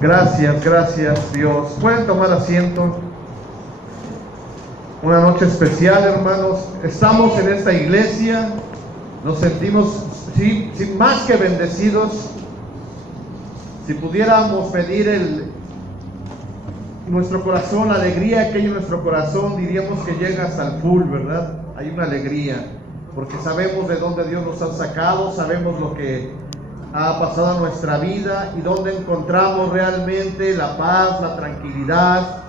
Gracias Dios. Pueden tomar asiento. Una noche especial, hermanos. Estamos en esta iglesia. Nos sentimos sin más que bendecidos. Si pudiéramos medir nuestro corazón, la alegría que hay en nuestro corazón, diríamos que llega hasta el full, ¿verdad? Hay una alegría, porque sabemos de dónde Dios nos ha sacado, sabemos lo que ha pasado en nuestra vida y dónde encontramos realmente la paz, la tranquilidad,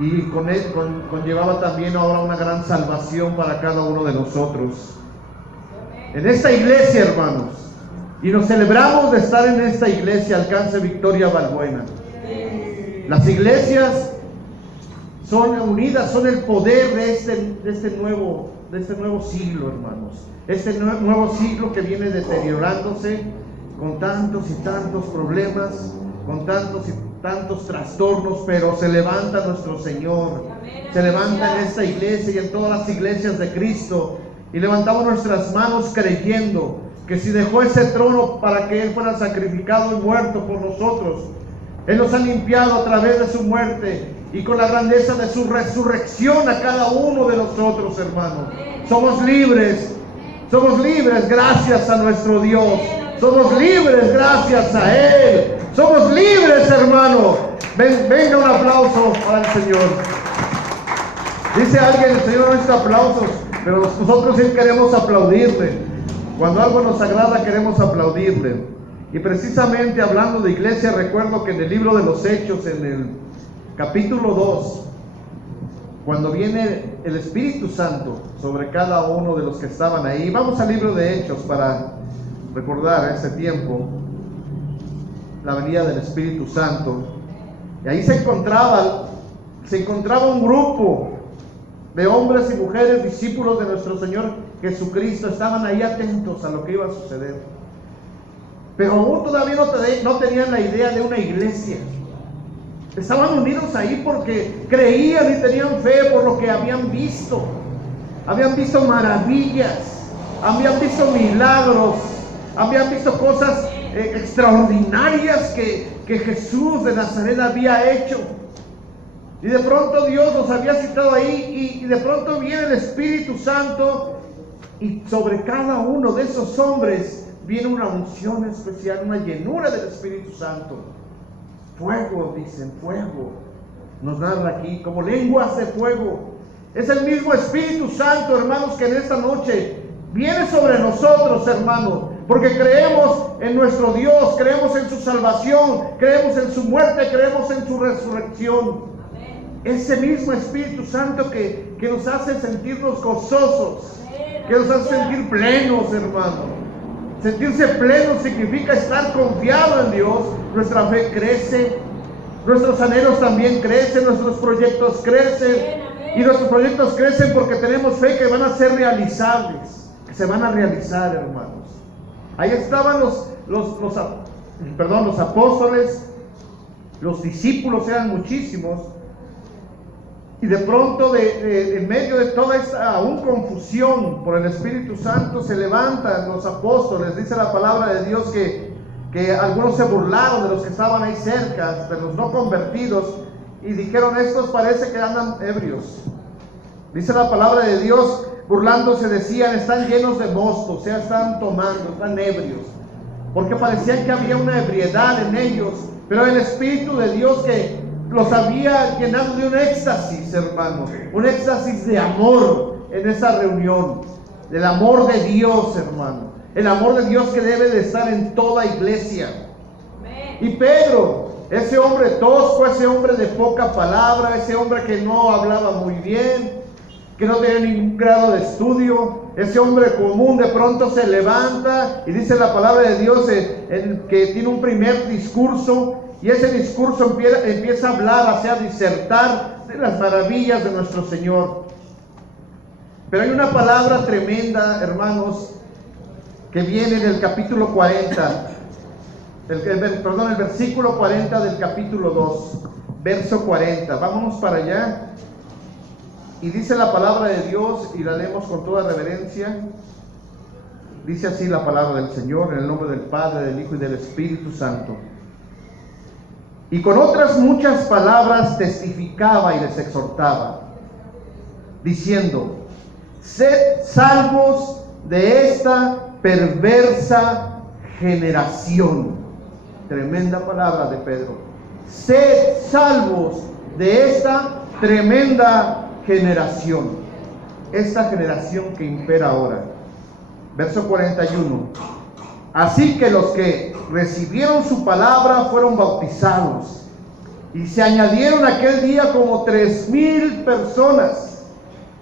y con él conllevaba también ahora una gran salvación para cada uno de nosotros. En esta iglesia, hermanos, y nos celebramos de estar en esta iglesia, Alcance Victoria Balbuena. Las iglesias son unidas, son el poder de este nuevo siglo, hermanos. Este nuevo siglo que viene deteriorándose con tantos y tantos problemas, con tantos y tantos trastornos, pero se levanta nuestro Señor. Se levanta en esta iglesia y en todas las iglesias de Cristo, y levantamos nuestras manos creyendo que si dejó ese trono para que Él fuera sacrificado y muerto por nosotros, Él nos ha limpiado a través de su muerte y con la grandeza de su resurrección a cada uno de nosotros, hermanos. Somos libres gracias a nuestro Dios. Somos libres gracias a Él. Somos libres, hermano. Venga un aplauso para el Señor. Dice alguien, el Señor no necesita aplausos, pero nosotros sí queremos aplaudirle. Cuando algo nos agrada, queremos aplaudirle. Y precisamente hablando de iglesia, recuerdo que en el libro de los Hechos, en el capítulo 2, cuando viene el Espíritu Santo sobre cada uno de los que estaban ahí, vamos al libro de Hechos para recordar ese tiempo, la venida del Espíritu Santo. Y ahí se encontraba un grupo de hombres y mujeres, discípulos de nuestro Señor Jesucristo. Estaban ahí atentos a lo que iba a suceder, pero aún todavía no tenían la idea de una iglesia. Estaban unidos ahí porque creían y tenían fe por lo que habían visto. Habían visto maravillas, habían visto milagros, habían visto cosas extraordinarias que Jesús de Nazaret había hecho. Y de pronto Dios los había citado ahí, y de pronto viene el Espíritu Santo, y sobre cada uno de esos hombres viene una unción especial, una llenura del Espíritu Santo. Fuego, dicen, fuego. Nos narra aquí, como lenguas de fuego. Es el mismo Espíritu Santo, hermanos, que en esta noche viene sobre nosotros, hermanos, porque creemos en nuestro Dios, creemos en su salvación, creemos en su muerte, creemos en su resurrección. Ese mismo Espíritu Santo que nos hace sentirnos gozosos, que nos hace sentir plenos, hermanos. Sentirse pleno significa estar confiado en Dios. Nuestra fe crece, nuestros anhelos también crecen, nuestros proyectos crecen. Y nuestros proyectos crecen porque tenemos fe que van a ser realizables, que se van a realizar, hermanos. Ahí estaban los apóstoles, los discípulos, eran muchísimos. Y de pronto, en medio de toda esta aún confusión por el Espíritu Santo, se levantan los apóstoles. Dice la palabra de Dios que algunos se burlaron de los que estaban ahí cerca, de los no convertidos, y dijeron: estos parece que andan ebrios. Dice la palabra de Dios, burlándose decían: están llenos de mosto, o sea, están tomando, están ebrios, porque parecían que había una ebriedad en ellos, pero el Espíritu de Dios que los había llenado de un éxtasis, hermanos, un éxtasis de amor en esa reunión, del amor de Dios, hermano, el amor de Dios que debe de estar en toda iglesia. Y Pedro, ese hombre tosco, ese hombre de poca palabra, ese hombre que no hablaba muy bien, que no tenía ningún grado de estudio, ese hombre común, de pronto se levanta y dice la palabra de Dios que tiene un primer discurso. Y ese discurso empieza a hablar, a disertar de las maravillas de nuestro Señor. Pero hay una palabra tremenda, hermanos, que viene en el capítulo 40. El versículo 40 del capítulo 2. Verso 40. Vámonos para allá. Y dice la palabra de Dios, y la leemos con toda reverencia. Dice así la palabra del Señor, en el nombre del Padre, del Hijo y del Espíritu Santo. y con otras muchas palabras testificaba y les exhortaba, diciendo: sed salvos de esta perversa generación. Tremenda palabra de Pedro. Sed salvos de esta tremenda generación. Esta generación que impera ahora. Verso 41. Así que los que recibieron su palabra fueron bautizados, y se añadieron aquel día como 3,000 personas,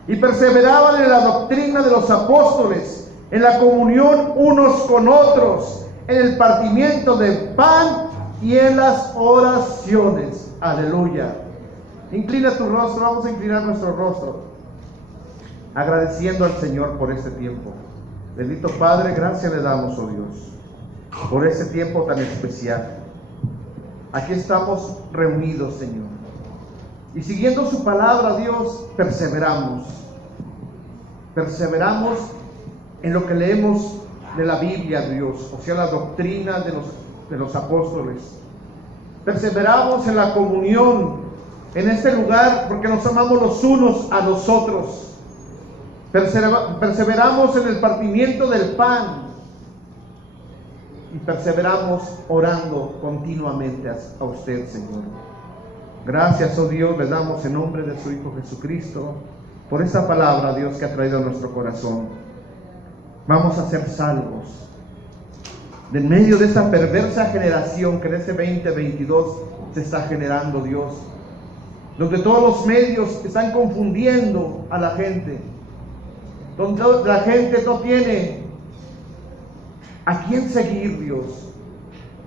y perseveraban en la doctrina de los apóstoles, en la comunión unos con otros, en el partimiento del pan y en las oraciones. Aleluya. Inclina tu rostro, vamos a inclinar nuestro rostro, agradeciendo al Señor por este tiempo. Bendito Padre, gracias le damos, oh Dios, por este tiempo tan especial. Aquí estamos reunidos, Señor, y siguiendo su palabra, Dios, perseveramos en lo que leemos de la Biblia, Dios, o sea, la doctrina de los apóstoles. Perseveramos en la comunión en este lugar porque nos amamos los unos a los otros. Perseveramos en el partimiento del pan y perseveramos orando continuamente a usted, Señor. Gracias, oh Dios, le damos en nombre de su Hijo Jesucristo por esta palabra, Dios, que ha traído a nuestro corazón. Vamos a ser salvos de en medio de esta perversa generación que en este 2022 se está generando, Dios, donde todos los medios están confundiendo a la gente, donde la gente no tiene a quién seguir, Dios.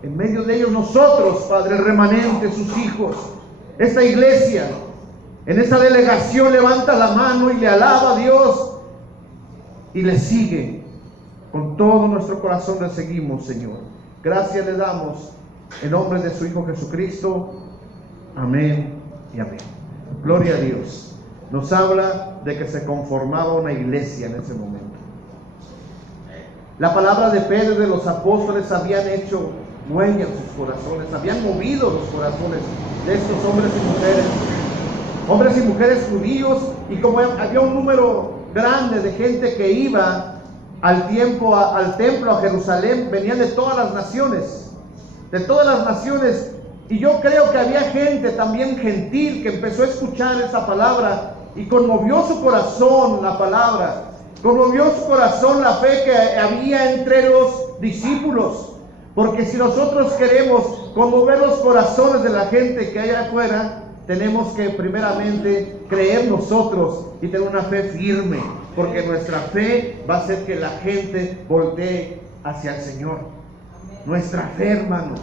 En medio de ellos nosotros, Padre, remanente, sus hijos, esta iglesia, en esta delegación levanta la mano y le alaba a Dios y le sigue. Con todo nuestro corazón le seguimos, Señor. Gracias le damos en nombre de su Hijo Jesucristo. Amén y amén. Gloria a Dios. Nos habla de que se conformaba una iglesia en ese momento. La palabra de Pedro y de los apóstoles habían hecho huella en sus corazones, habían movido los corazones de estos hombres y mujeres judíos, y como había un número grande de gente que iba al templo a Jerusalén, venían de todas las naciones, y yo creo que había gente también gentil que empezó a escuchar esa palabra y conmovió su corazón la palabra, conmovió su corazón la fe que había entre los discípulos. Porque si nosotros queremos conmover los corazones de la gente que hay afuera, tenemos que primeramente creer nosotros y tener una fe firme, porque nuestra fe va a hacer que la gente voltee hacia el Señor. Nuestra fe, hermanos,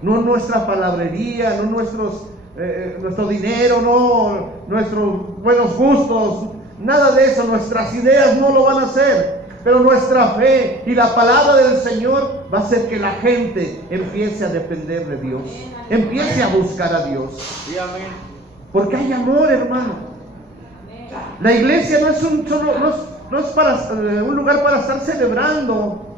no nuestra palabrería, no nuestro dinero, no nuestros buenos gustos, nada de eso. Nuestras ideas no lo van a hacer, pero nuestra fe y la palabra del Señor va a hacer que la gente empiece a depender de Dios, empiece a buscar a Dios. Porque hay amor, hermano. La iglesia no es no es para un lugar para estar celebrando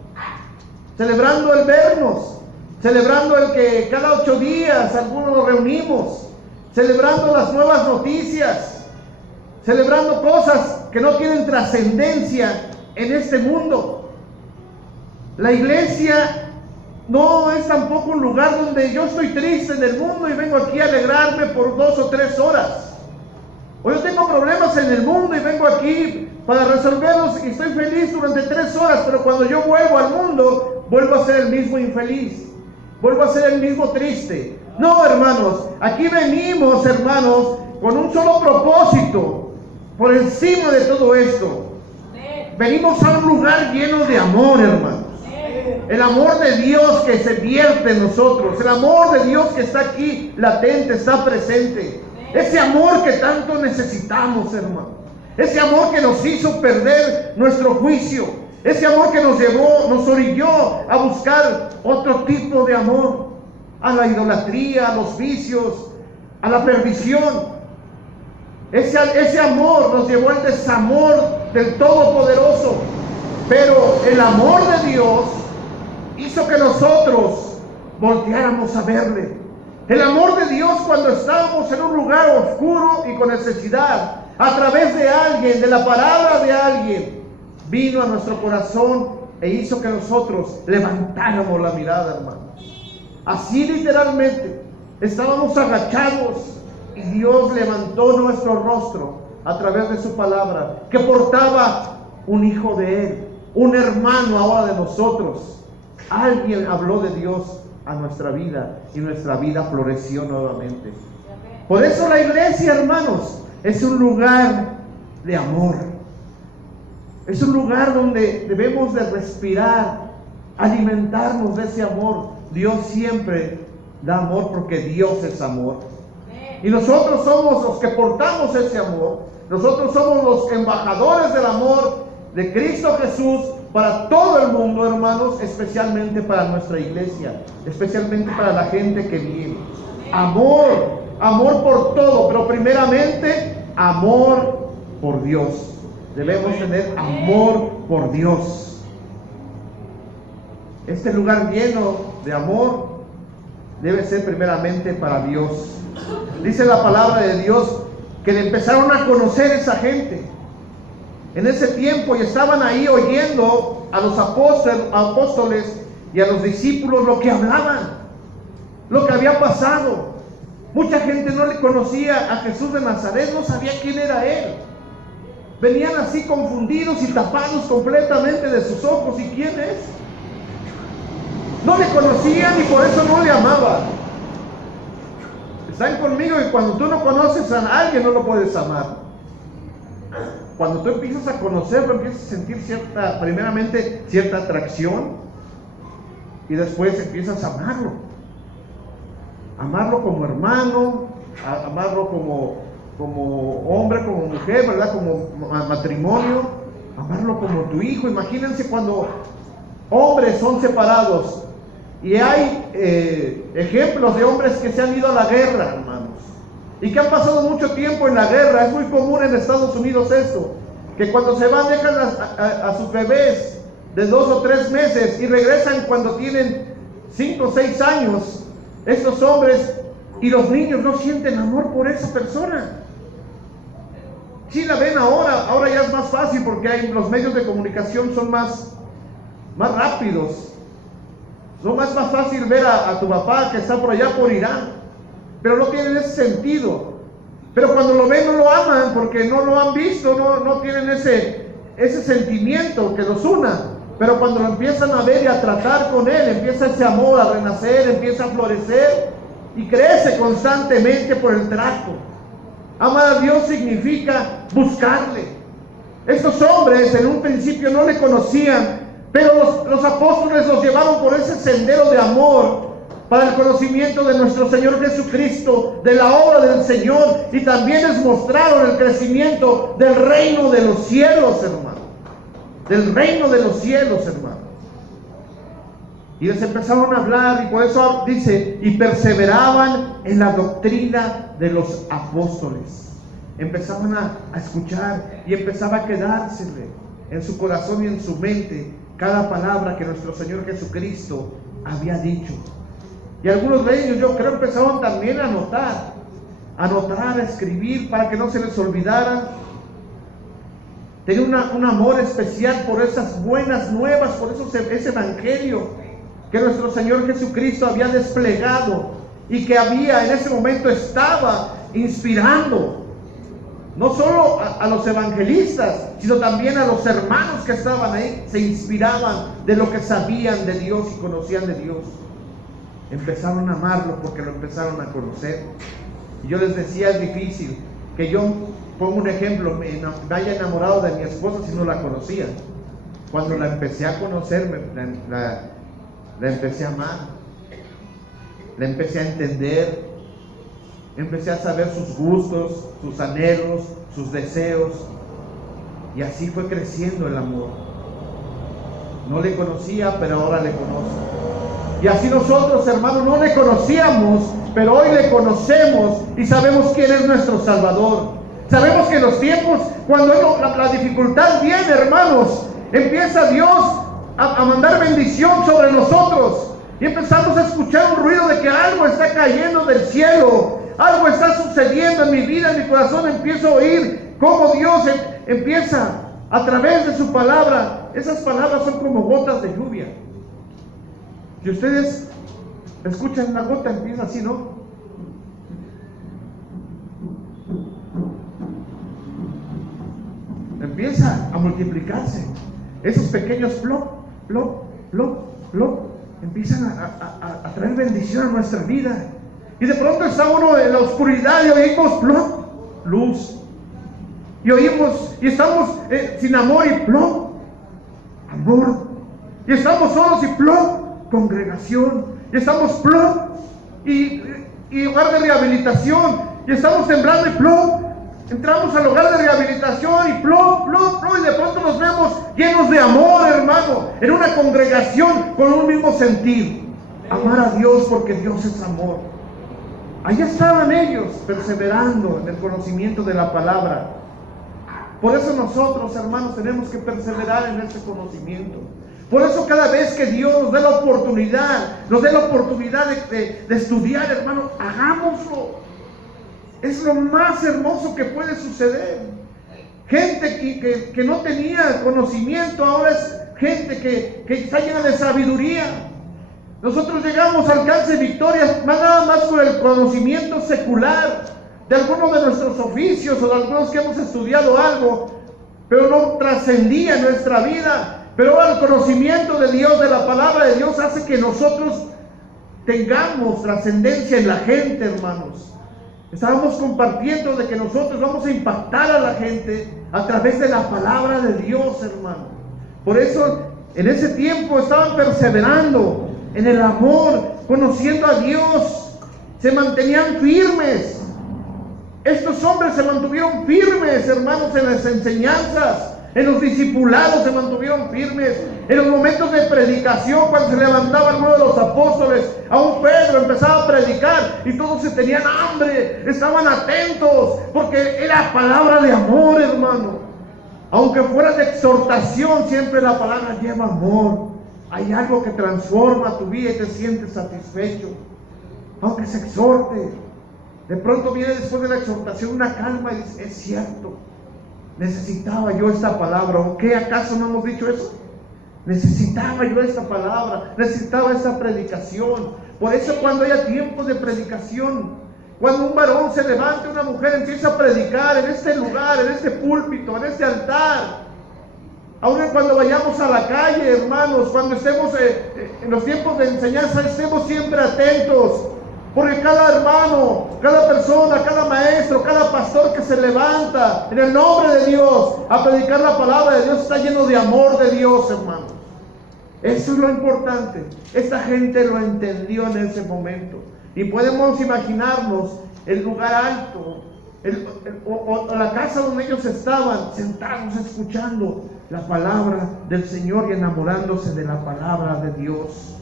el vernos, celebrando el que cada 8 días algunos nos reunimos, celebrando las nuevas noticias, celebrando cosas que no tienen trascendencia en este mundo. La iglesia no es tampoco un lugar donde yo estoy triste en el mundo y vengo aquí a alegrarme por 2 o 3 horas. O yo tengo problemas en el mundo y vengo aquí para resolverlos y estoy feliz durante 3 horas, pero cuando yo vuelvo al mundo, vuelvo a ser el mismo infeliz, vuelvo a ser el mismo triste. No, hermanos, aquí venimos, hermanos, con un solo propósito, por encima de todo esto. Venimos a un lugar lleno de amor, hermanos. El amor de Dios que se vierte en nosotros, el amor de Dios que está aquí latente, está presente. Ese amor que tanto necesitamos, hermano. Ese amor que nos hizo perder nuestro juicio. Ese amor que nos orilló a buscar otro tipo de amor, a la idolatría, a los vicios, a la perdición. Ese amor nos llevó al desamor del Todopoderoso. Pero el amor de Dios hizo que nosotros volteáramos a verle, El amor de Dios cuando estábamos en un lugar oscuro y con necesidad, a través de alguien, de la palabra de alguien, vino a nuestro corazón e hizo que nosotros levantáramos la mirada, hermanos. Así literalmente, estábamos agachados y Dios levantó nuestro rostro a través de su palabra, que portaba un hijo de Él, un hermano ahora de nosotros. Alguien habló de Dios a nuestra vida y nuestra vida floreció nuevamente. Por eso la iglesia, hermanos, es un lugar de amor. Es un lugar donde debemos de respirar, alimentarnos de ese amor. Dios siempre da amor porque Dios es amor. Y nosotros somos los que portamos ese amor. Nosotros somos los embajadores del amor de Cristo Jesús para todo el mundo, hermanos, especialmente para nuestra iglesia, especialmente para la gente que viene. Amor, amor por todo, pero primeramente amor por Dios. Debemos tener amor por Dios. Este lugar lleno de amor debe ser primeramente para Dios. Dice la palabra de Dios que le empezaron a conocer esa gente en ese tiempo y estaban ahí oyendo a los apóstoles y a los discípulos lo que hablaban, lo que había pasado. Mucha gente no le conocía a Jesús de Nazaret, no sabía quién era Él. Venían así confundidos y tapados completamente de sus ojos. ¿Y quién es? No le conocían y por eso no le amaban. Están conmigo y cuando tú no conoces a alguien no lo puedes amar. Cuando tú empiezas a conocerlo, empiezas a sentir primeramente cierta atracción y después empiezas a amarlo. Amarlo como hermano, amarlo como hombre, como mujer, ¿verdad? Como matrimonio, amarlo como tu hijo. Imagínense cuando hombres son separados y hay ejemplos de hombres que se han ido a la guerra, hermanos, y que han pasado mucho tiempo en la guerra. Es muy común en Estados Unidos esto, que cuando se van dejan a sus bebés de 2 o 3 meses y regresan cuando tienen 5 o 6 años. Estos hombres y los niños no sienten amor por esa persona. Si la ven ahora ya es más fácil porque los medios de comunicación son más rápidos. No más fácil ver a tu papá que está por allá por Irán, pero no tienen ese sentido. Pero cuando lo ven no lo aman porque no lo han visto, no tienen ese sentimiento que los una. Pero cuando lo empiezan a ver y a tratar con Él, empieza ese amor a renacer, empieza a florecer y crece constantemente por el trato. Amar a Dios significa buscarle. Estos hombres en un principio no le conocían, pero los apóstoles los llevaron por ese sendero de amor para el conocimiento de nuestro Señor Jesucristo, de la obra del Señor, y también les mostraron el crecimiento del reino de los cielos, hermano. Del reino de los cielos, hermano. Y les empezaron a hablar, y por eso dice, y perseveraban en la doctrina de los apóstoles. Empezaban a escuchar y empezaba a quedársele en su corazón y en su mente cada palabra que nuestro Señor Jesucristo había dicho. Y algunos de ellos, yo creo, empezaron también a anotar, a escribir para que no se les olvidaran. Tenían un amor especial por esas buenas nuevas, por ese evangelio que nuestro Señor Jesucristo había desplegado y que en ese momento estaba inspirando no solo a los evangelistas, sino también a los hermanos que estaban ahí. Se inspiraban de lo que sabían de Dios y conocían de Dios. Empezaron a amarlo porque lo empezaron a conocer. Y yo les decía, es difícil que yo, pongo un ejemplo, me haya enamorado de mi esposa si no la conocía. Cuando la empecé a conocer, la empecé a amar, la empecé a entender, empecé a saber sus gustos, sus anhelos, sus deseos, y así fue creciendo el amor. No le conocía, pero ahora le conozco. Y así nosotros, hermanos, no le conocíamos, pero hoy le conocemos y sabemos quién es nuestro Salvador. Sabemos que en los tiempos, cuando la dificultad viene, hermanos, empieza Dios a mandar bendición sobre nosotros. Y empezamos a escuchar un ruido de que algo está cayendo del cielo, algo está sucediendo en mi vida, en mi corazón. Empiezo a oír cómo Dios empieza a través de su palabra. Esas palabras son como gotas de lluvia. Si ustedes escuchan una gota, empieza así, ¿no? Empieza a multiplicarse. Esos pequeños plop, plop, plop, plop, empiezan a traer bendición a nuestra vida. Y de pronto está uno en la oscuridad y oímos plop, luz. Y oímos, y estamos sin amor y plop, amor. Y estamos solos y plop, congregación. Y estamos plop, y hogar de rehabilitación. Y estamos temblando y plop, entramos al hogar de rehabilitación y plop, plop, plop. Y de pronto nos vemos llenos de amor, hermano, en una congregación con un mismo sentir. Amar a Dios porque Dios es amor. Allá estaban ellos perseverando en el conocimiento de la palabra. Por eso nosotros, hermanos, tenemos que perseverar en ese conocimiento. Por eso cada vez que Dios nos dé la oportunidad, de estudiar, hermano, hagámoslo. Es lo más hermoso que puede suceder. Gente que no tenía conocimiento, ahora es gente que está llena de sabiduría. Nosotros llegamos al alcance de victorias nada más por el conocimiento secular de algunos de nuestros oficios o de algunos que hemos estudiado algo, pero no trascendía nuestra vida. Pero ahora el conocimiento de Dios, de la palabra de Dios, hace que nosotros tengamos trascendencia en la gente, hermanos. Estábamos compartiendo de que nosotros vamos a impactar a la gente a través de la palabra de Dios, hermano. Por eso en ese tiempo estaban perseverando en el amor, conociendo a Dios, se mantenían firmes. Estos hombres se mantuvieron firmes, hermanos, en las enseñanzas, en los discipulados se mantuvieron firmes. En los momentos de predicación, cuando se levantaba alguno de los apóstoles, aún Pedro empezaba a predicar y todos se tenían hambre, estaban atentos, porque era palabra de amor, hermano. Aunque fuera de exhortación, siempre la palabra lleva amor. Hay algo que transforma tu vida y te sientes satisfecho. Aunque se exhorte, de pronto viene después de la exhortación una calma y dice, es cierto, necesitaba yo esta palabra. ¿O qué, acaso no hemos dicho eso? Necesitaba yo esta palabra, necesitaba esta predicación. Por eso cuando haya tiempo de predicación, cuando un varón se levante, una mujer empieza a predicar en este lugar, en este púlpito, en este altar, aún cuando vayamos a la calle, hermanos, cuando estemos en los tiempos de enseñanza, estemos siempre atentos. Porque cada hermano, cada persona, cada maestro, cada pastor que se levanta en el nombre de Dios a predicar la palabra de Dios está lleno de amor de Dios, hermanos. Eso es lo importante. Esta gente lo entendió en ese momento. Y podemos imaginarnos el lugar alto, o la casa donde ellos estaban, sentados escuchando la palabra del Señor y enamorándose de la palabra de Dios.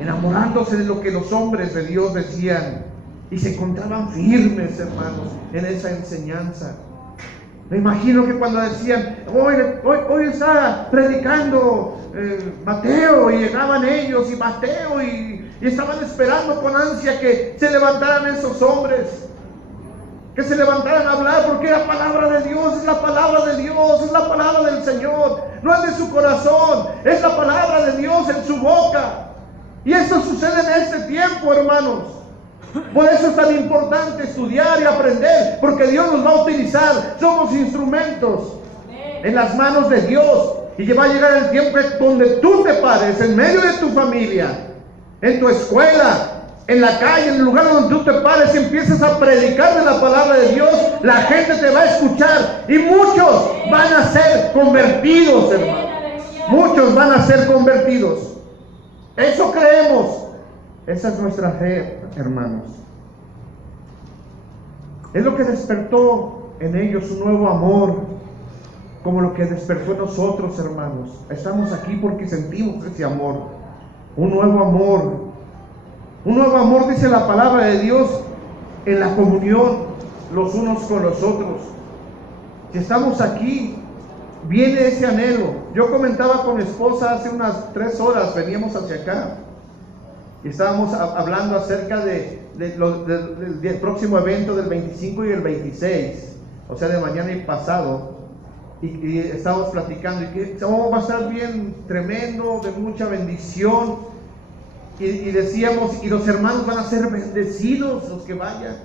Enamorándose de lo que los hombres de Dios decían. Y se encontraban firmes, hermanos, en esa enseñanza. Me imagino que cuando decían, hoy está predicando Mateo, y llegaban ellos y Mateo, y estaban esperando con ansia que se levantaran esos hombres, que se levantaran a hablar, porque la palabra de Dios es la palabra de Dios, es la palabra del Señor, no es de su corazón, es la palabra de Dios en su boca. Y esto sucede en este tiempo, hermanos. Por eso es tan importante estudiar y aprender, porque Dios nos va a utilizar. Somos instrumentos en las manos de Dios. Y que va a llegar el tiempo donde tú te pares en medio de tu familia, en tu escuela, en la calle, en el lugar donde tú te pares y empieces a predicar de la palabra de Dios. La gente te va a escuchar y muchos van a ser convertidos, hermano. Muchos van a ser convertidos. Eso creemos. Esa es nuestra fe, hermanos. Es lo que despertó en ellos un nuevo amor, como lo que despertó en nosotros, hermanos. Estamos aquí porque sentimos ese amor. Un nuevo amor. Un nuevo amor, dice la palabra de Dios, en la comunión los unos con los otros. Si estamos aquí, viene ese anhelo yo comentaba con mi esposa hace unas 3 horas, veníamos hacia acá y estábamos hablando acerca del próximo evento del 25 y el 26, o sea, de mañana y pasado. Y estábamos platicando y que va a estar bien tremendo, de mucha bendición. Y decíamos, y los hermanos van a ser bendecidos, los que vayan.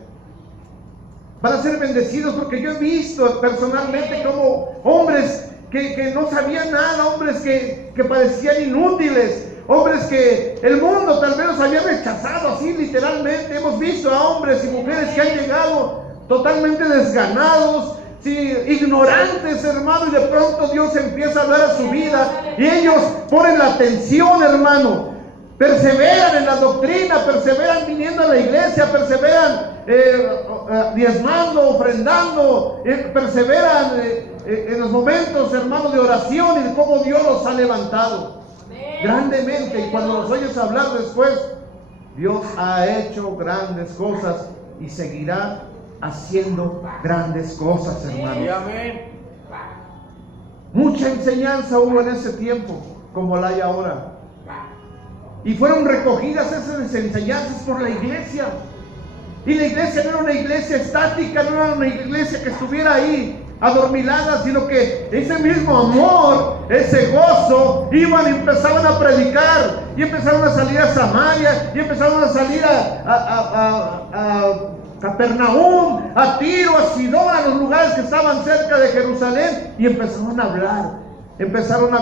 Van a ser bendecidos, porque yo he visto personalmente como hombres que no sabían nada, hombres que parecían inútiles, hombres que el mundo tal vez los había rechazado, así literalmente. Hemos visto a hombres y mujeres que han llegado totalmente desganados, sí, ignorantes, hermano, y de pronto Dios empieza a hablar a su vida y ellos ponen la atención, hermano, perseveran en la doctrina, perseveran viniendo a la iglesia, perseveran diezmando, ofrendando, perseveran en los momentos, hermano, de oración y de cómo Dios los ha levantado grandemente. Y cuando los oyes hablar después, Dios ha hecho grandes cosas y seguirá haciendo grandes cosas, hermanos. Mucha enseñanza hubo en ese tiempo, como la hay ahora. Y fueron recogidas esas enseñanzas por la iglesia. Y la iglesia no era una iglesia estática, no era una iglesia que estuviera ahí adormilada, sino que ese mismo amor, ese gozo, iban y empezaban a predicar, y empezaron a salir a Samaria, y empezaron a salir a Capernaum, a Tiro, a Sidón, a los lugares que estaban cerca de Jerusalén, y empezaron a hablar, empezaron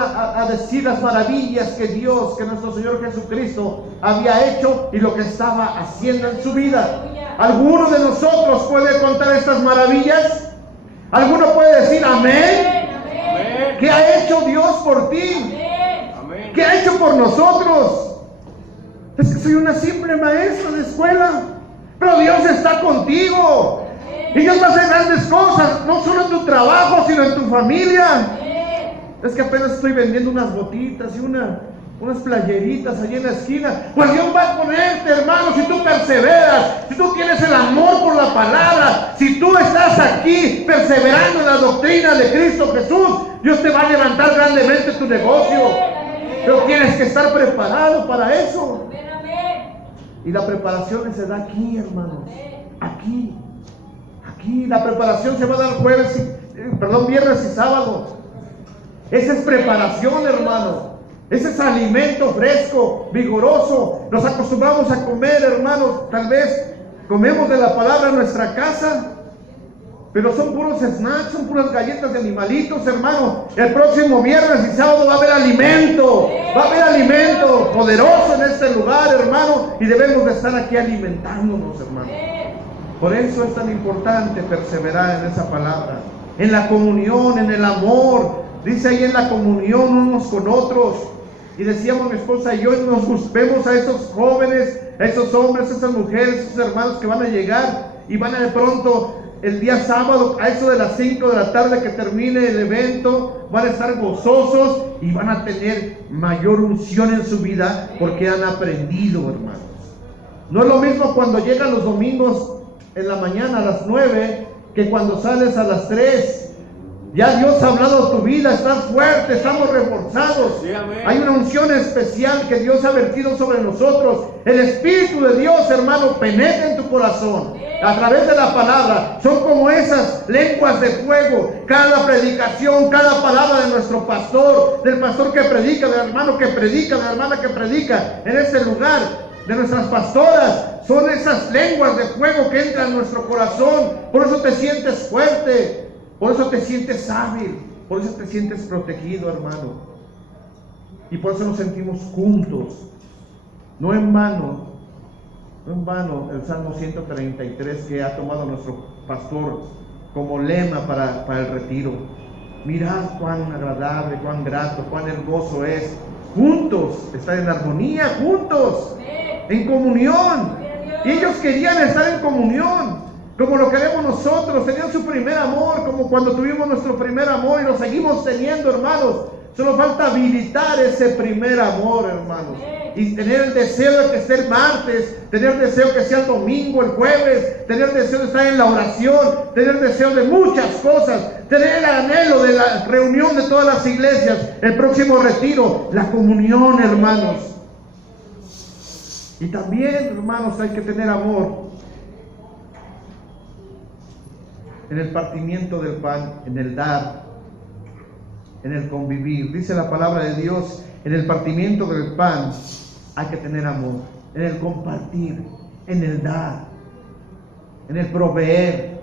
a decir las maravillas que Dios, que nuestro Señor Jesucristo había hecho y lo que estaba haciendo en su vida. ¿Alguno de nosotros puede contar estas maravillas? ¿Alguno puede decir amén? Amén. ¿Qué ha hecho Dios por ti? Amén. ¿Qué ha hecho por nosotros? Es que soy una simple maestra de escuela, pero Dios está contigo. Y Dios va a hacer grandes cosas, no solo en tu trabajo, sino en tu familia. Es que apenas estoy vendiendo unas botitas y unas playeritas allí en la esquina. Pues Dios va a ponerte, hermano, si tú perseveras, si tú tienes el amor por la palabra, si tú estás aquí perseverando en la doctrina de Cristo Jesús, Dios te va a levantar grandemente tu negocio. Pero tienes que estar preparado para eso. Y la preparación se da aquí, hermanos. Aquí. La preparación se va a dar viernes y sábado. Esa es preparación, hermano. Ese es alimento fresco, vigoroso. Nos acostumbramos a comer, hermanos. Tal vez comemos de la palabra en nuestra casa, pero son puros snacks, son puras galletas de animalitos, hermano. El próximo viernes y sábado va a haber alimento. Va a haber alimento poderoso en este lugar, hermano. Y debemos de estar aquí alimentándonos, hermano. Por eso es tan importante perseverar en esa palabra, en la comunión, en el amor. Dice ahí, en la comunión unos con otros. Y decíamos mi esposa y yo, nos vemos a esos jóvenes, a esos hombres, a esas mujeres, a esos hermanos que van a llegar y van a de pronto el día sábado, a eso de las 5 de la tarde que termine el evento, van a estar gozosos y van a tener mayor unción en su vida porque han aprendido, hermanos. No es lo mismo cuando llegan los domingos en la mañana a las 9 que cuando sales a las 3. Ya Dios ha hablado a tu vida, estás fuerte, estamos reforzados. Sí, hay una unción especial que Dios ha vertido sobre nosotros. El Espíritu de Dios, hermano, penetra en tu corazón a través de la palabra. Son como esas lenguas de fuego. Cada predicación, cada palabra de nuestro pastor, del pastor que predica, del hermano que predica, de la hermana que predica en este lugar, de nuestras pastoras, son esas lenguas de fuego que entran en nuestro corazón. Por eso te sientes fuerte. Por eso te sientes hábil, por eso te sientes protegido, hermano. Y por eso nos sentimos juntos. No en vano el Salmo 133 que ha tomado nuestro pastor como lema para el retiro. Mirad cuán agradable, cuán grato, cuán hermoso es juntos, estar en armonía, juntos, en comunión. Y ellos querían estar en comunión, como lo queremos nosotros. Tenían su primer amor, como cuando tuvimos nuestro primer amor y lo seguimos teniendo, hermanos. Solo falta habilitar ese primer amor, hermanos. Y tener el deseo de que esté el martes, tener el deseo que sea el domingo, el jueves, tener el deseo de estar en la oración, tener el deseo de muchas cosas, tener el anhelo de la reunión de todas las iglesias, el próximo retiro, la comunión, hermanos. Y también, hermanos, hay que tener amor en el partimiento del pan, en el dar, en el convivir. Dice la palabra de Dios, en el partimiento del pan hay que tener amor, en el compartir, en el dar, en el proveer,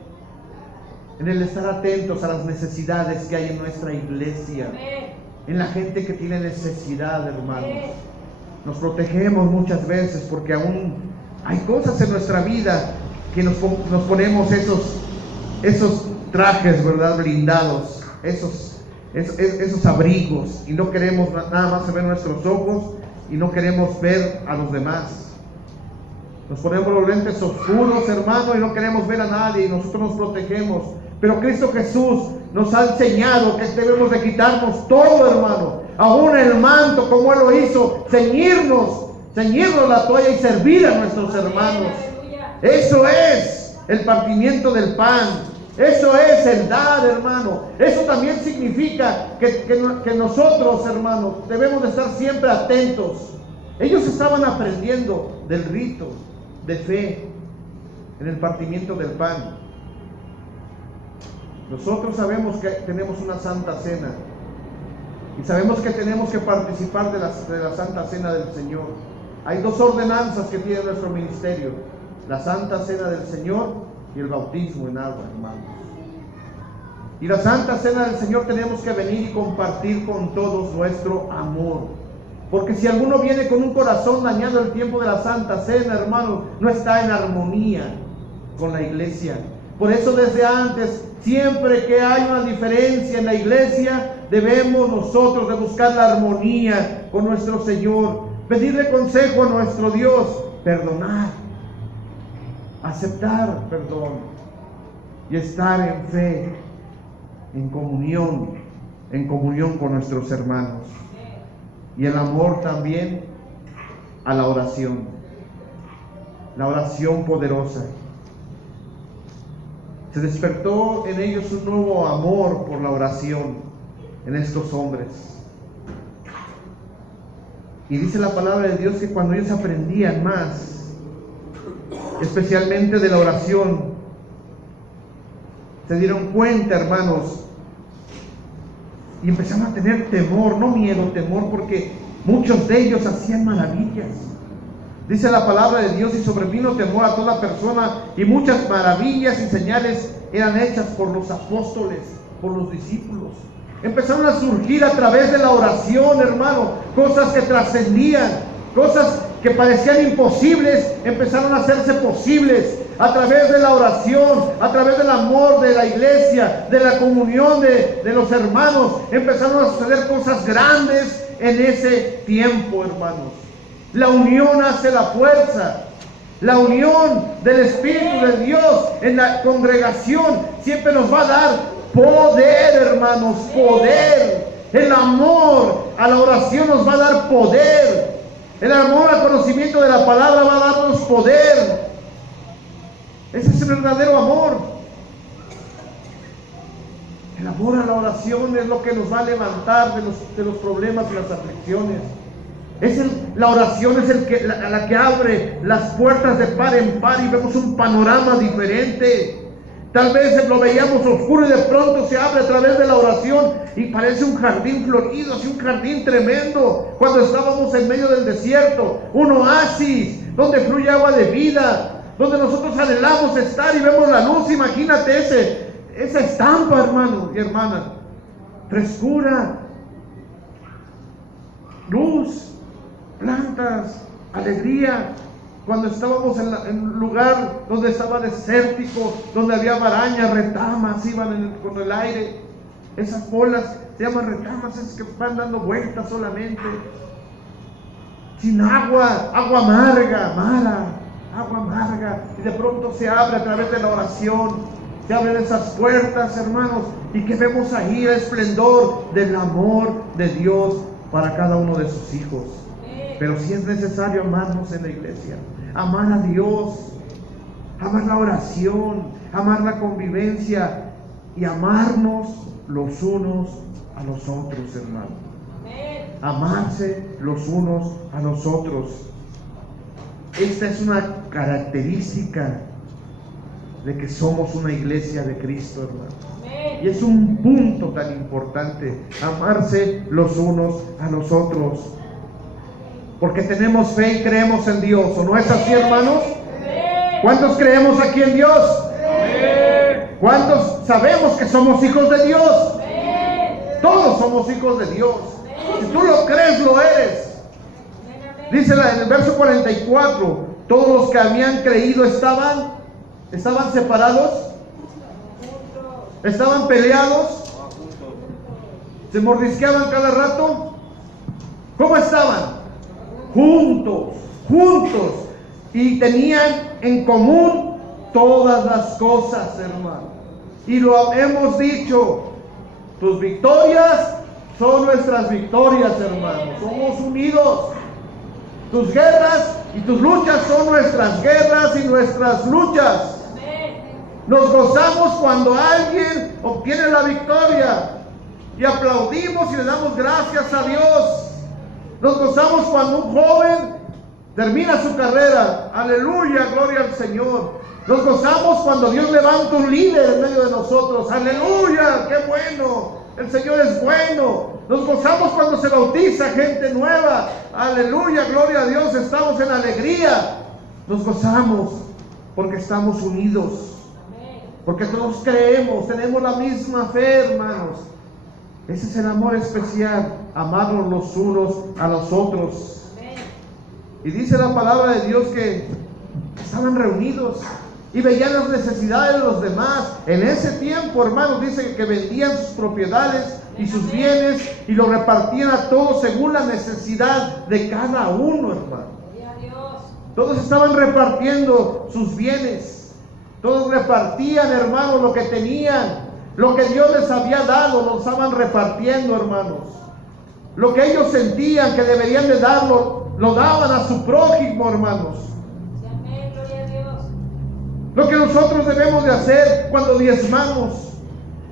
en el estar atentos a las necesidades que hay en nuestra iglesia, en la gente que tiene necesidad, hermanos. Nos protegemos muchas veces porque aún hay cosas en nuestra vida que nos ponemos esos trajes, ¿verdad? Blindados, esos abrigos, y no queremos nada más ver nuestros ojos y no queremos ver a los demás. Nos ponemos los lentes oscuros, hermano, y no queremos ver a nadie, y nosotros nos protegemos. Pero Cristo Jesús nos ha enseñado que debemos de quitarnos todo, hermano, aún el manto, como Él lo hizo, ceñirnos la toalla y servir a nuestros hermanos. Eso es el partimiento del pan. Eso es el dar, hermano. Eso también significa que nosotros, hermano, debemos de estar siempre atentos. Ellos estaban aprendiendo del rito de fe en el partimiento del pan. Nosotros sabemos que tenemos una santa cena y sabemos que tenemos que participar de la santa cena del Señor. Hay dos ordenanzas que tiene nuestro ministerio: la santa cena del Señor y el bautismo en agua, hermanos. Y la santa cena del Señor tenemos que venir y compartir con todos nuestro amor. Porque si alguno viene con un corazón dañado el tiempo de la santa cena, hermanos, no está en armonía con la iglesia. Por eso desde antes, siempre que hay una diferencia en la iglesia, debemos nosotros de buscar la armonía con nuestro Señor, pedirle consejo a nuestro Dios, perdonar, aceptar perdón y estar en fe, en comunión con nuestros hermanos. Y el amor también a la oración poderosa. Se despertó en ellos un nuevo amor por la oración en estos hombres. Y dice la palabra de Dios que cuando ellos aprendían más, especialmente de la oración, se dieron cuenta, hermanos, y empezaron a tener temor, no miedo, temor, porque muchos de ellos hacían maravillas. Dice la palabra de Dios: y sobrevino temor a toda persona, y muchas maravillas y señales eran hechas por los apóstoles, por los discípulos. Empezaron a surgir a través de la oración, hermano, cosas que trascendían, cosas que parecían imposibles, empezaron a hacerse posibles a través de la oración, a través del amor de la iglesia, de la comunión de los hermanos. Empezaron a suceder cosas grandes en ese tiempo, hermanos. La unión hace la fuerza. La unión del Espíritu de Dios en la congregación siempre nos va a dar poder, hermanos, poder. El amor a la oración nos va a dar poder. El amor al conocimiento de la palabra va a darnos poder. Ese es el verdadero amor. El amor a la oración es lo que nos va a levantar de los problemas y las aflicciones. La oración es la que abre las puertas de par en par y vemos un panorama diferente. Tal vez lo veíamos oscuro y de pronto se abre a través de la oración y parece un jardín florido, así un jardín tremendo. Cuando estábamos en medio del desierto, un oasis donde fluye agua de vida, donde nosotros anhelamos estar y vemos la luz. Imagínate esa estampa, hermano y hermana. Frescura, luz, plantas, alegría. Cuando estábamos en un lugar donde estaba desértico, donde había arañas, retamas, iban con el aire. Esas bolas se llaman retamas, es que van dando vueltas solamente. Sin agua, agua amarga, mala, agua amarga. Y de pronto se abre a través de la oración se abren esas puertas, hermanos, y que vemos ahí el esplendor del amor de Dios para cada uno de sus hijos. Pero sí es necesario amarnos en la iglesia, amar a Dios, amar la oración, amar la convivencia y amarnos los unos a los otros, hermanos. Amarse los unos a los otros. Esta es una característica de que somos una iglesia de Cristo, hermano. Y es un punto tan importante, amarse los unos a los otros. Porque tenemos fe y creemos en Dios, ¿o no es así, hermanos? ¿Cuántos creemos aquí en Dios? ¿Cuántos sabemos que somos hijos de Dios? Todos somos hijos de Dios. Si tú lo crees, lo eres. Dice en el verso 44, todos los que habían creído estaban separados, estaban peleados, se mordisqueaban cada rato. ¿Cómo estaban? Juntos, y tenían en común todas las cosas, hermano. Y lo hemos dicho, tus victorias son nuestras victorias, hermano. Somos unidos. Tus guerras y tus luchas son nuestras guerras y nuestras luchas. Nos gozamos cuando alguien obtiene la victoria y aplaudimos y le damos gracias a Dios. Nos gozamos cuando un joven termina su carrera. Aleluya, gloria al Señor. Nos gozamos cuando Dios levanta un líder en medio de nosotros. Aleluya, qué bueno. El Señor es bueno. Nos gozamos cuando se bautiza gente nueva. Aleluya, gloria a Dios. Estamos en alegría. Nos gozamos porque estamos unidos. Porque todos creemos, tenemos la misma fe, hermanos. Ese es el amor especial, amarnos los unos a los otros. Y dice la palabra de Dios que estaban reunidos y veían las necesidades de los demás. En ese tiempo, hermanos, dice que vendían sus propiedades y sus bienes y lo repartían a todos según la necesidad de cada uno, hermano. Todos estaban repartiendo sus bienes. Todos repartían, hermanos, lo que tenían. Lo que Dios les había dado, lo estaban repartiendo, hermanos. Lo que ellos sentían que deberían de darlo, lo daban a su prójimo, hermanos. Lo que nosotros debemos de hacer cuando diezmamos.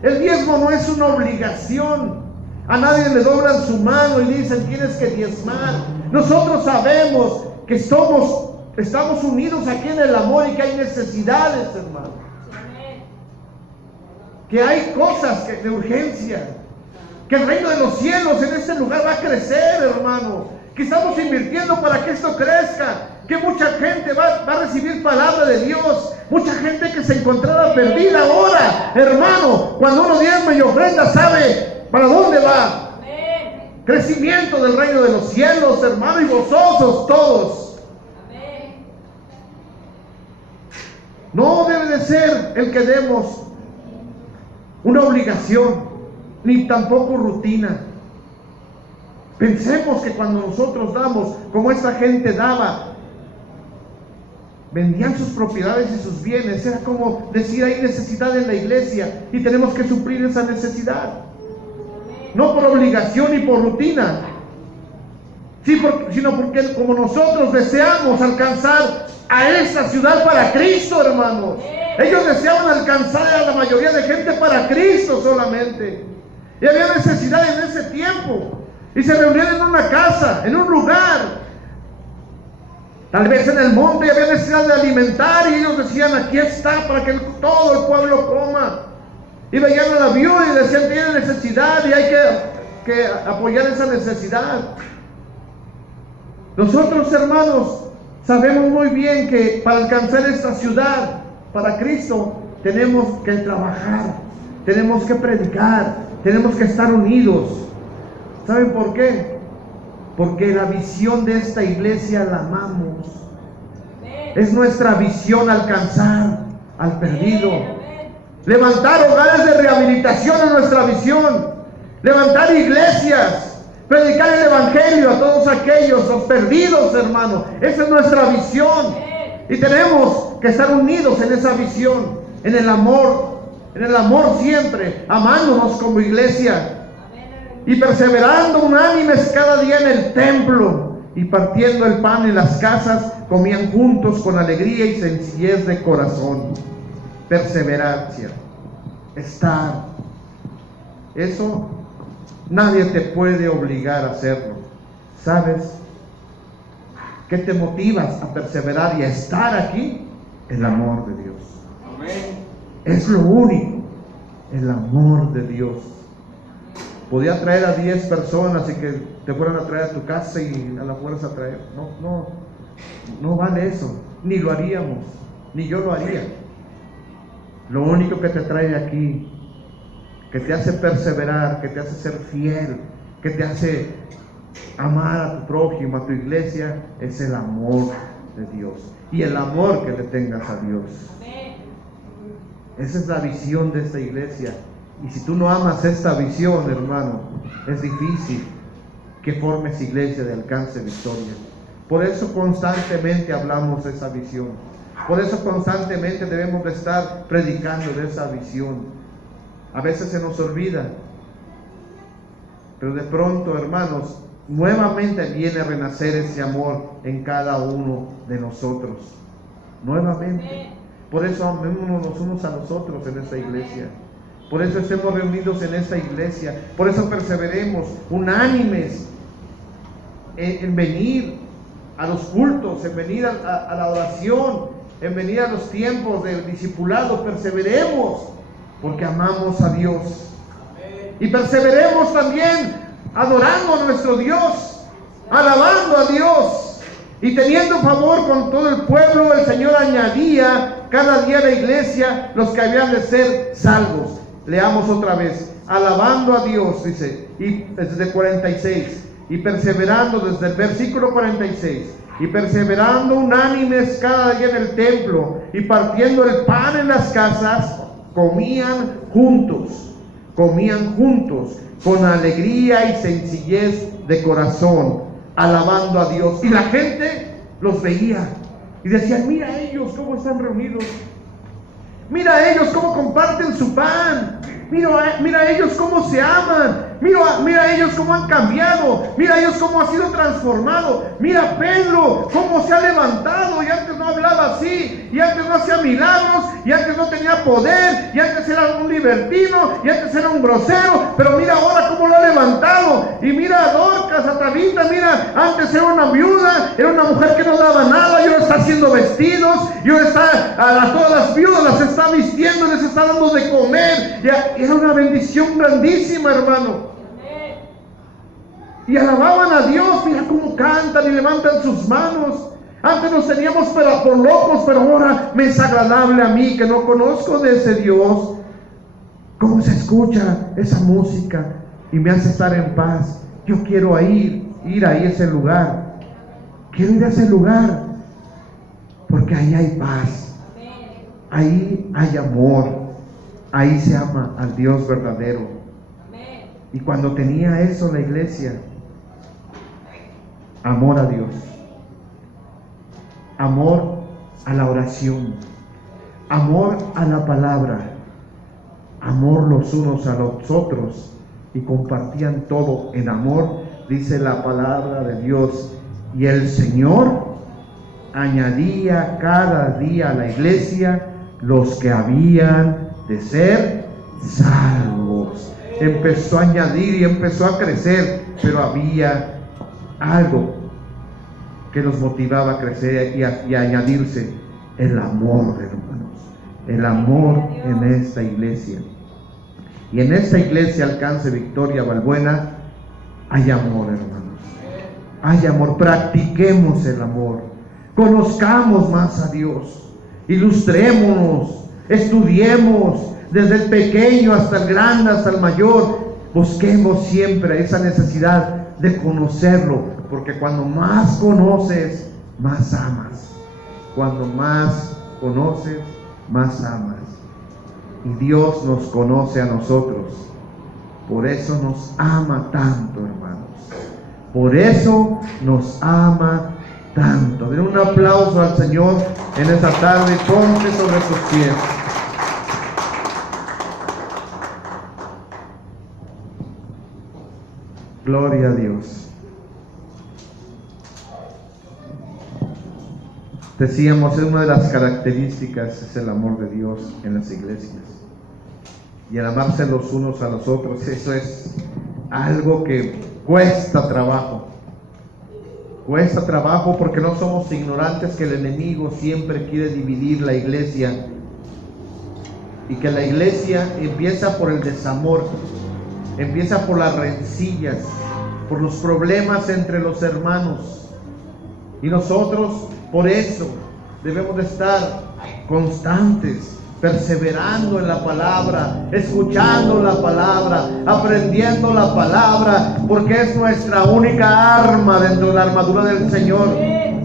El diezmo no es una obligación. A nadie le doblan su mano y dicen tienes que diezmar. Nosotros sabemos que estamos unidos aquí en el amor y que hay necesidades, hermano. Que hay cosas de urgencia. Que el reino de los cielos en este lugar va a crecer, hermano. Que estamos invirtiendo para que esto crezca. Que mucha gente va a recibir palabra de Dios. Mucha gente que se encontraba perdida ahora, hermano. Cuando uno diezma y ofrenda, sabe para dónde va. Crecimiento del reino de los cielos, hermano, y gozosos todos. No debe de ser el que demos una obligación, ni tampoco rutina. Pensemos que cuando nosotros damos, como esta gente daba, vendían sus propiedades y sus bienes. Era como decir, hay necesidad en la iglesia y tenemos que suplir esa necesidad. No por obligación ni por rutina, sino porque como nosotros deseamos alcanzar a esta ciudad para Cristo, hermanos. Ellos deseaban alcanzar a la mayoría de gente para Cristo solamente. Y había necesidad en ese tiempo. Y se reunían en una casa, en un lugar. Tal vez en el monte había necesidad de alimentar. Y ellos decían, aquí está para que todo el pueblo coma. Y veían a la viuda y decían, tiene necesidad y hay que apoyar esa necesidad. Nosotros, hermanos, sabemos muy bien que para alcanzar esta ciudad para Cristo tenemos que trabajar, tenemos que predicar, tenemos que estar unidos. ¿Saben por qué? Porque la visión de esta iglesia la amamos. Es nuestra visión alcanzar al perdido. Levantar hogares de rehabilitación es nuestra visión. Levantar iglesias, predicar el evangelio a todos aquellos, los perdidos, hermano. Esa es nuestra visión. Y tenemos que estar unidos en esa visión, en el amor en el amor siempre, amándonos como iglesia y perseverando unánimes cada día en el templo y partiendo el pan en las casas, comían juntos con alegría y sencillez de corazón. Perseverancia, estar. Eso nadie te puede obligar a hacerlo. ¿Sabes qué te motivas a perseverar y a estar aquí? El amor de Dios. Amén. Es lo único, el amor de Dios. Podía traer a 10 personas y que te fueran a traer a tu casa y a la fuerza a traer. No vale eso. Ni lo haríamos, ni yo lo haría. Lo único que te trae aquí, que te hace perseverar, que te hace ser fiel, que te hace amar a tu prójimo, a tu iglesia, es el amor de Dios y el amor que le tengas a Dios. Esa es la visión de esta iglesia. Y si tú no amas esta visión, hermano, es difícil que formes iglesia de Alcance Victoria. Por eso constantemente hablamos de esa visión. Por eso constantemente debemos de estar predicando de esa visión. A veces se nos olvida, pero de pronto, hermanos, nuevamente viene a renacer ese amor en cada uno de nosotros. Nuevamente. Por eso amémonos los unos a los otros en esta iglesia. Por eso estemos reunidos en esta iglesia. Por eso perseveremos unánimes en venir a los cultos, en venir a la oración, en venir a los tiempos del discipulado. Perseveremos porque amamos a Dios. Y perseveremos también adorando a nuestro Dios, alabando a Dios y teniendo favor con todo el pueblo. El Señor añadía cada día a la iglesia los que habían de ser salvos. Leamos otra vez. Alabando a Dios, dice, y desde 46, y perseverando desde el versículo 46, y perseverando unánimes cada día en el templo, y partiendo el pan en las casas, comían juntos, con alegría y sencillez de corazón, alabando a Dios. Y la gente los veía y decían: mira ellos cómo están reunidos, mira ellos cómo comparten su pan, mira ellos cómo se aman, mira ellos cómo han cambiado, mira ellos cómo ha sido transformado, mira Pedro cómo se ha levantado, y antes no hablaba así, y antes no hacía milagros, y antes no tenía poder, y antes era un libertino, y antes era un grosero, pero mira ahora cómo lo ha levantado. Y mira a Dorcas, a Tabita, mira, antes era una viuda, era una mujer que no daba nada, y ahora está haciendo vestidos, y ahora está a todas las viudas las está vistiendo, les está dando de comer. Era una bendición grandísima, hermano. Y alababan a Dios. Mira cómo cantan y levantan sus manos. Antes nos teníamos por locos, pero ahora me es agradable a mí, que no conozco de ese Dios, cómo se escucha esa música y me hace estar en paz. Yo quiero ir ahí a ese lugar. Quiero ir a ese lugar porque ahí hay paz, ahí hay amor, ahí se ama al Dios verdadero. Y cuando tenía eso la iglesia, amor a Dios, amor a la oración, amor a la palabra, amor los unos a los otros, y compartían todo en amor, dice la palabra de Dios. Y el Señor añadía cada día a la iglesia los que habían de ser salvos. Empezó a añadir y empezó a crecer, pero había algo que los motivaba a crecer y a añadirse: el amor, hermanos, el amor en esta iglesia. Y en esta iglesia Alcance Victoria Balbuena hay amor, hermanos, hay amor. Practiquemos el amor, conozcamos más a Dios, ilustrémonos, estudiemos desde el pequeño hasta el grande, hasta el mayor. Busquemos siempre esa necesidad de conocerlo, porque cuando más conoces, más amas. Cuando más conoces, más amas. Y Dios nos conoce a nosotros. Por eso nos ama tanto, hermanos. Por eso nos ama tanto. Den un aplauso al Señor en esta tarde. Ponte sobre tus pies. Gloria a Dios. Decíamos, es una de las características, es el amor de Dios en las iglesias. Y el amarse los unos a los otros, eso es algo que cuesta trabajo. Cuesta trabajo porque no somos ignorantes que el enemigo siempre quiere dividir la iglesia. Y que la iglesia empieza por el desamor, empieza por las rencillas, por los problemas entre los hermanos. Y nosotros, por eso, debemos de estar constantes, perseverando en la palabra, escuchando la palabra, aprendiendo la palabra, porque es nuestra única arma dentro de la armadura del Señor,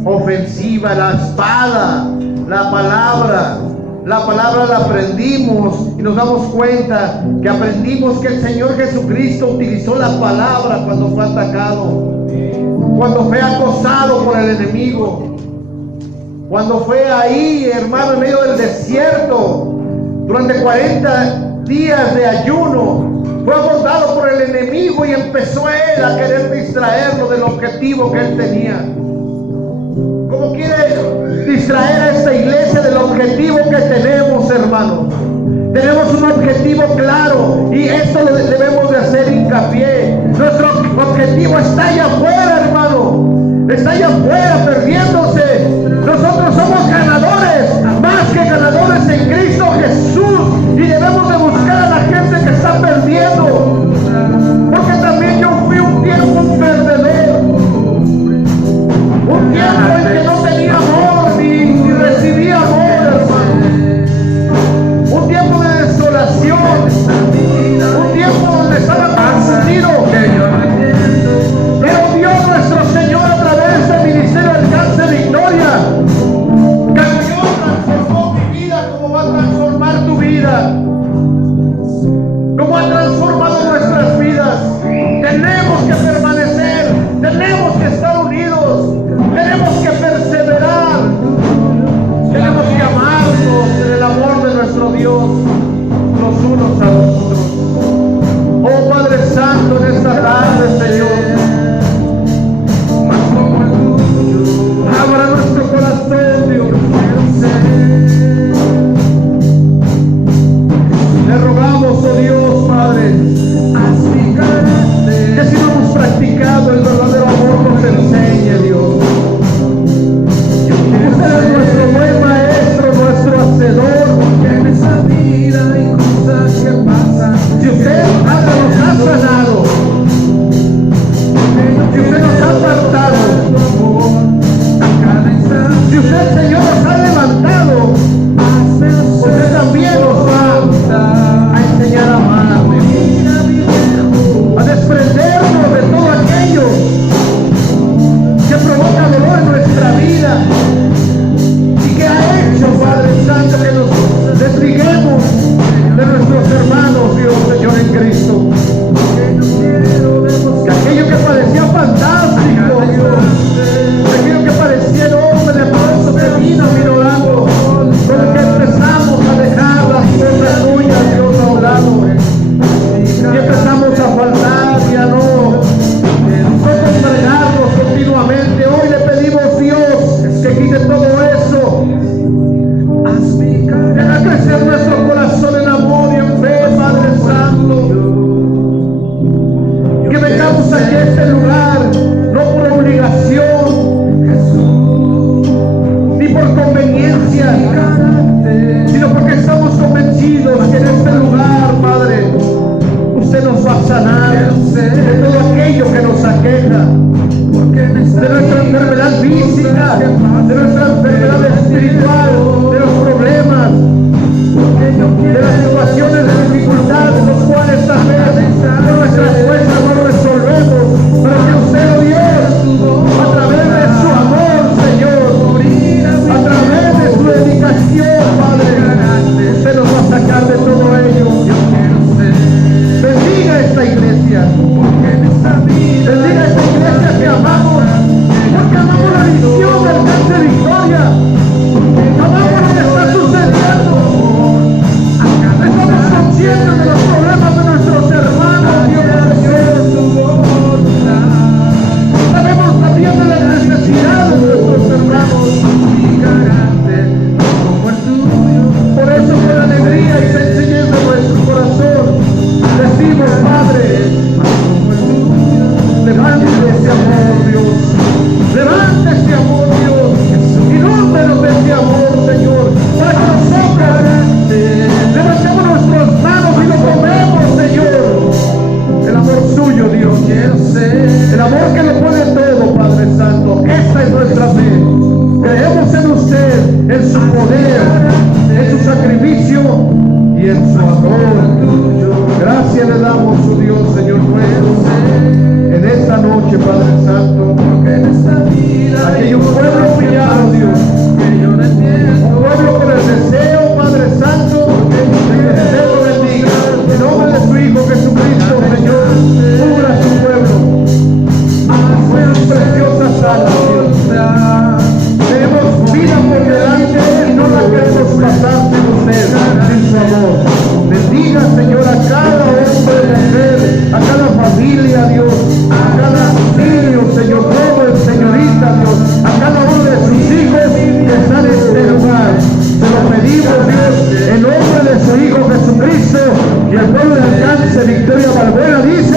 ofensiva, la espada, la palabra. La palabra la aprendimos y nos damos cuenta que aprendimos que el Señor Jesucristo utilizó la palabra cuando fue atacado, cuando fue acosado por el enemigo, cuando fue ahí, hermano, en medio del desierto, durante 40 días de ayuno, fue abordado por el enemigo y empezó él a querer distraerlo del objetivo que él tenía. ¿Cómo quiere distraer a esta iglesia del objetivo que tenemos, hermano? Tenemos un objetivo claro y esto lo debemos de hacer hincapié. Nuestro objetivo está allá afuera, hermano. Está allá afuera perdiéndose. Nosotros somos ganadores, más que ganadores en Cristo Jesús. Y debemos de buscar a la gente que está perdiendo. Porque también yo fui un tiempo un perdedor. Un tiempo en que no tenía amor ni recibía amor, hermano. Un tiempo de desolación. Un tiempo donde estaba confundido. Pero Dios nuestro Señor, a través del ministerio Alcance Victoria, cambió, transformó mi vida como va a transformar tu vida. Como ha transformado nuestras vidas. Tenemos que permanecer. Tenemos que estar unidos. Tenemos que perseverar. Tenemos que amarnos en el amor de nuestro Dios, los unos a los otros. Oh Padre Santo, en esta tarde, Señor, abra nuestro corazón, Dios. Le rogamos, oh Dios, Padre, que si no hemos practicado el verdadero amor, nos enseñe, Dios. Usted es nuestro buen maestro, nuestro hacedor. En esa vida hay cosas que pasan. Si usted nos ha sanado, si usted nos ha apartado, si usted, Señor, nos ha levantado, usted también nos va a enseñar a amar, a desprendernos de todo aquello que provoca dolor en nuestra vida y que ha hecho, Padre Santo, que nos desliguemos de nuestros hermanos, Dios, Señor, en Cristo. Que aquello que parecía fantástico, Dios, aquello que parecía enorme, de pronto termina minorando, porque empezamos a dejar las cosas tuyas, Dios, a un lado, y empezamos a faltar y a no congregarnos continuamente. Hoy le pedimos, Dios, que quite todo eso, que haga crecer nuestro corazón en amor y en fe, Padre Santo. Que vengamos aquí a este lugar, no por obligación, ni por conveniencia, sino porque estamos convencidos que en este lugar, Padre, usted nos va a sanar de todo aquello que nos aqueja, de nuestra enfermedad física, de nuestra enfermedad espiritual, de los problemas, de las situaciones de dificultad, los cuales tal vez con nuestras fuerzas no resolvemos, pero que usted, oh Dios, a través de su amor, Señor, a través de su dedicación, Padre, usted nos va a sacar de todo ello. Bendiga esta iglesia. Bendiga esta iglesia que amamos, su amor. Gracias le damos, su Dios, Señor nuestro, en esta noche, Padre Santo. Aquí hay un pueblo pillado, Dios. Un pueblo con el deseo, Padre Santo, de que usted lo bendiga. En nombre de su Hijo Jesucristo, Señor, cubra su pueblo. Con sus preciosas alas, Dios. Tenemos vida por delante y no la queremos pasar sin usted, sin su amor. Bendiga, Señor, a cada hombre, mujer, a cada familia, Dios, a cada niño, Señor, joven, señorita, Dios, a cada uno de sus hijos que están en este lugar. Se lo pedimos, Dios, en nombre de su Hijo Jesucristo, y el pueblo de Alcance, Victoria Valbuena, dice.